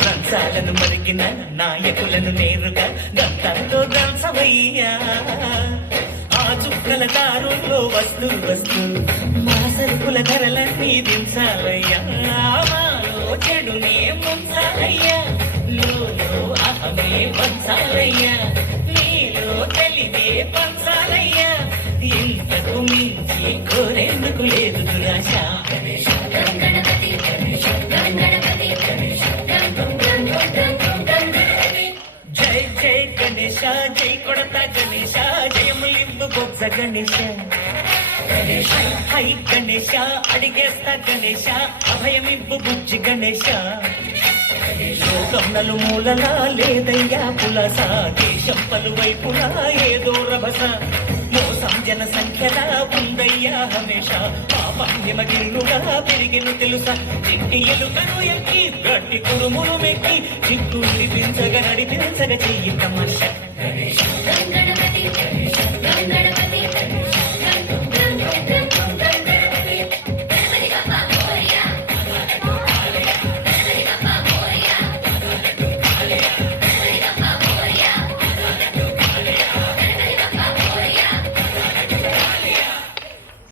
దంచాలను మరిగిన నాయకులను నేరుగా దంతంతో దంచవయ్యా. ఆ చుక్కల దారుల్లో వస్తూ వస్తూ మా సరుకుల ధరలన్నీ దించాలయ్యా. మాలో చెడునే ముంచాలయ్యా, లోలో అహమే పంచాలయ్యా, నీలో తెలివే పంచాలయ్యా. ఇంతకు మించి కోరేందుకు లేదు దురాశ. జై జై గణేశ, జై కొడత గణేశ, జయములింబు బొజ్జ గణేశ. హై గణేశ, అడిగేస్తా గణేశ, అభయమింపు బుజ్జి గణేశ. లోకం నలుమూలలా లేదయ్యా పులస, దేశం పలువైపులా ఏదో రభస. మోసం జన సంఖ్యలా ఉందయ్యా హమేష, పాపం హిమగిరులుగా పెరిగిను తెలుసా. చిట్టి ఎలుకను ఎక్కి గట్టి కురుములు మెక్కి చిక్కులు నడిపించగ చెయ్యి తమాష.